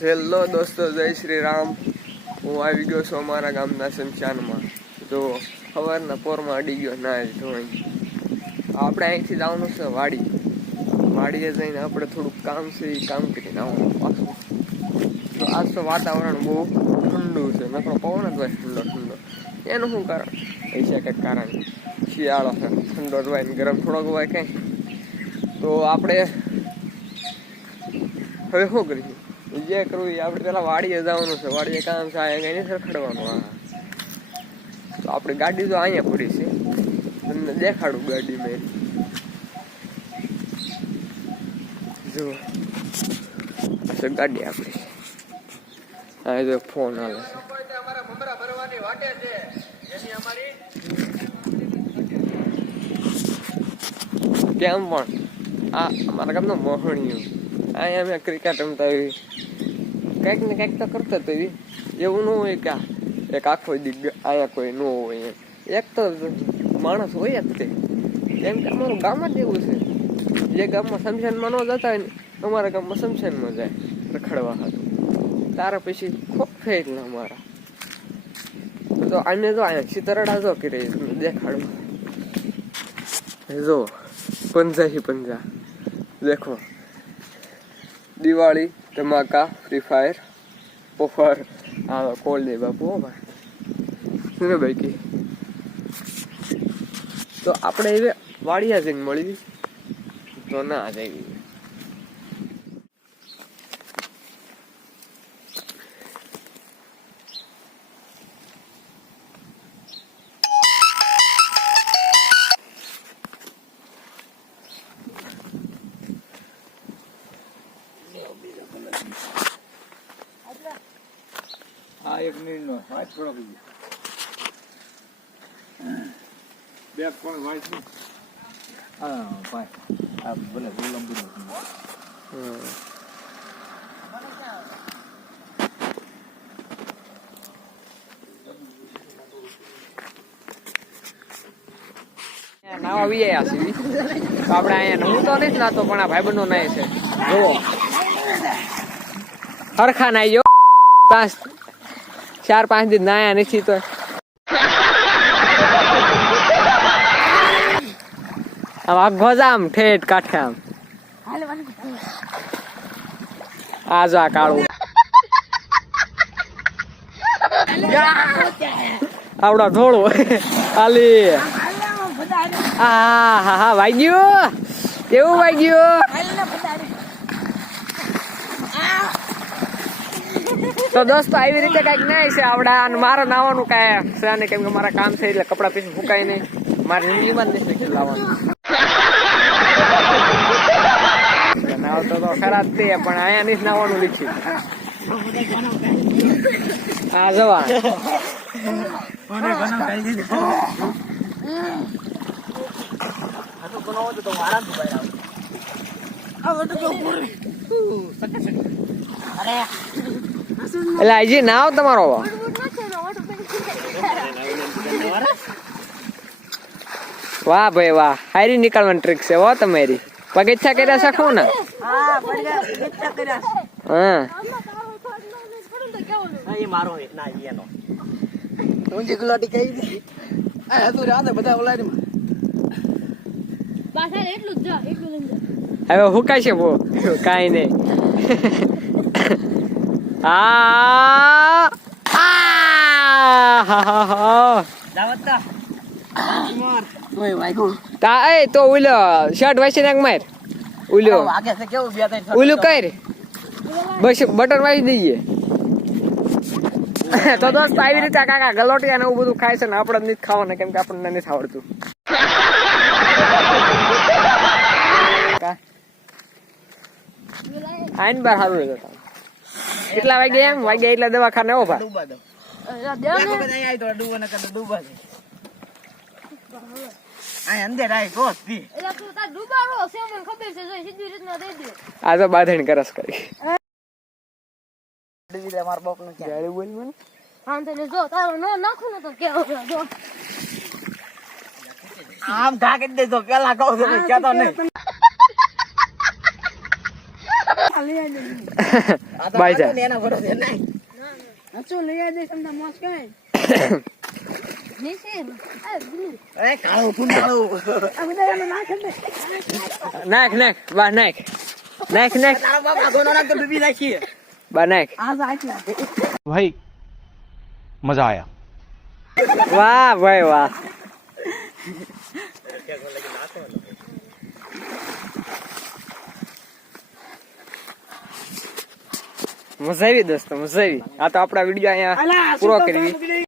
Hello દોસ્તો, જય શ્રી રામ. હું આવી ગયો છું અમારા ગામના શમશાનમાં. જો સવારના પોરમાં અડી ગયો ના ધોઈ. આપણે અહીંથી જવાનું છે વાડીએ જઈને આપણે થોડુંક કામ છે એ કામ કરીને આવવાનું પાછું. તો આજ તો વાતાવરણ બહુ ઠંડુ છે, નકરો પવન જ હોય ઠંડો. એનું શું કારણ એ છે કંઈક કારણ? શિયાળો છે, ઠંડો જ હોય ને ગરમ થોડોક હોય કંઈ. તો આપણે હવે શું કરીશું? જે કરવું એ આપણે પેલા વાડીએ જવાનું છે. વાડીએ કામ છે, અહીંયા કઈ સરખડવાનું. હા, તો આપણી ગાડી તો અહીંયા પડી છે, તમને દેખાડું ગાડી મેં. જો ગાડી આપણી હા, જો ફોન આવે છે. કેમ પણ આ અમારા ગામનો મોહણીયું અહીંયા અમે ક્રિકેટ રમતા એવી કંઈક ને કંઈક તો કરતા તો એવી. એવું ન હોય કે એક આખો દી અહીંયા કોઈ ન હોય. એક તો માણસ હોય જ તે, કેમ કે અમારું ગામ જ એવું છે. જે ગામમાં શમશાનમાં ન જતા હોય ને, અમારા ગામમાં શમશાનમાં જાય રખડવા હતું. તારા પછી ખોખ ફેર ને અમારા તો આને જો અહીંયા સીતરડા જો કે તમને દેખાડું. જો પંજા દેખો, દિવાળી, ધમાકા, ફ્રી ફાયર, ઓફર. હા, કોલ દે બાપુ. હો ભાઈ શું ભાઈ કે તો આપણે હવે વાડિયા જઈને મળી તો ના જઈ. આ 1 મિનિટનો વાંચ થોડો બેગ પણ વાંચ નહીં. હા ભાઈ, આ ભલે લંબી નાવા આવી ગયા છે. આપણે અહીંયા હું તો નથી નાતો, પણ આ ભાઈબંધો નાય છે. જુઓ હરખા નાઈ ગયો. 4-5 દિન નાયા નથી તો આખો જામ ઠેઠ કાંઠે આમ. આ જો આ કાળું આવડા થોડું ખાલી. હા વાગ્યું, કેવું વાગ્યું? તો દોસ્તો આવી રીતે કઈક નહીં છે આવડા. મારે નાવાનું કાંઈ છે ને, કેમ કે મારા કામ છે એટલે કપડા પીછું ફૂકાય નહીં. મારી જિંદગીમાં નથી લાવવાનું. નાવતો તો ખરા જ તે, પણ અહીંયા નથી નાવાનું લીખ્યું. હા જવા એટલે હજી નાવ તમારો. વાહ ભાઈ વાહ, હારી નીકળવાની ટ્રીક છે હો તમારી. પગથિયા કર્યા શકો ને? હા હવે હુકાય છે બહુ કઈ નઈ. તો ઉલો શર્ટ વાંચી નાખ માર. ઉલું કર બસ બટન વાંચી દઈએ. તો દોસ્ત આવી રીતે કાકા ગલોટિયા ને એવું બધું ખાય છે ને, આપણે નથી ખાવાના કેમ કે આપણને નથી આવડતું. આઈન બાર સારું રહેતો. કેટલા વાગ્યા? એમ વાગ્યા એટલા દવાખાને આવો ભાઈ. આ તો બાંધણી કરસ કરી. આમ ઘા કરી દેજો પેલા કહું છું, કેતો નહીં. બાય જા એના ભરોસે નાખ. એ કાળું કુંડાળું. નાખ નાખ બા નાખ નાખ નાખ તારો બાપ આગો નો નાખ તો ડૂબી નાખીએ. બા નાખ भाई मजा आया। વાહ ભાઈ વાહ મજા આવી દોસ્તો મજા આવી આ તો આપણા વિડીયો અહીંયા પૂરો કરી